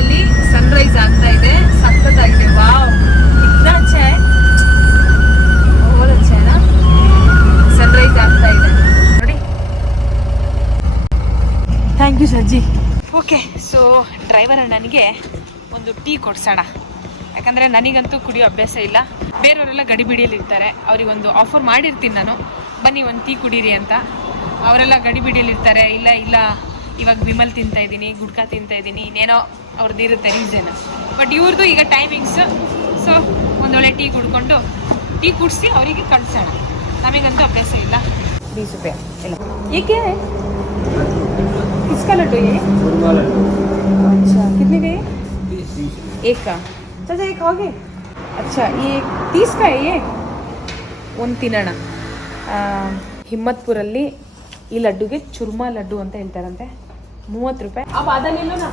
ಇಲ್ಲಿ ಸನ್ರೈಸ್ ಆಗ್ತಾ ಇದೆ. ಸಖತ್ತಾಗಿದೆ. ವಾವ್. ಸನ್ರೈಸ್ ಆಗ್ತಾ ಇದೆ. ನೋಡಿ. ಥ್ಯಾಂಕ್ ಯು ಸರ್ಜಿ ಓಕೆ ಸೊ ಡ್ರೈವರ್ ನನಗೆ ಒಂದು ಟೀ ಕೊಡ್ಸೋಣ. ಯಾಕಂದರೆ ನನಗಂತೂ ಕುಡಿಯೋ ಅಭ್ಯಾಸ ಇಲ್ಲ. ಬೇರೆಯವರೆಲ್ಲ ಗಡಿಬಿಡಿಯಲ್ಲಿರ್ತಾರೆ ಅವ್ರಿಗೊಂದು ಆಫರ್ ಮಾಡಿರ್ತೀನಿ ನಾನು. ಬನ್ನಿ ಒಂದು ಟೀ ಕುಡೀರಿ ಅಂತ. ಅವರೆಲ್ಲ ಗಡಿಬಿಡಿಯಲ್ಲಿರ್ತಾರೆ ಇಲ್ಲ ಇಲ್ಲ ಇವಾಗ ವಿಮಲ್ ತಿಂತಾ ಗುಡ್ಕಾ ತಿಂತಾಯಿದ್ದೀನಿ ತಿಂತಾ ಇನ್ನೇನೋ ಅವ್ರದ್ದು ಇರುತ್ತೆ ರೀಸನ್ ಬಟ್ ಇವ್ರದ್ದು ಈಗ ಟೈಮಿಂಗ್ಸ್ ಸೊ ಒಂದೊಳ್ಳೆ ಟೀ ಕುಡ್ಕೊಂಡು ಟೀ ಕುಡಿಸಿ ಅವರಿಗೆ ಕಳ್ಸೋಣ ನಮಗಂತೂ ಅಭ್ಯಾಸ ಇಲ್ಲ ಬೀಸ್ ರೂಪಾಯಿ ಇಲ್ಲ ಏಕೆ किसका लड्डू ये अच्छा कितने का ये एक का चाचा एक खाओगे अच्छा ये तीस का है ये ಒಂದು ತಿನ್ನೋಣ ಆ, ಹಿಮ್ಮತ್ಪುರಲ್ಲಿ ಈ ಲಡ್ಡುಗೆ ಚುರ್ಮಾ ಲಡ್ಡು ಅಂತ ಹೇಳ್ತಾರಂತೆ ಮೂವತ್ತು ರೂಪಾಯಿ ಆ ಬಾದಲ್ಲಿ ನಾ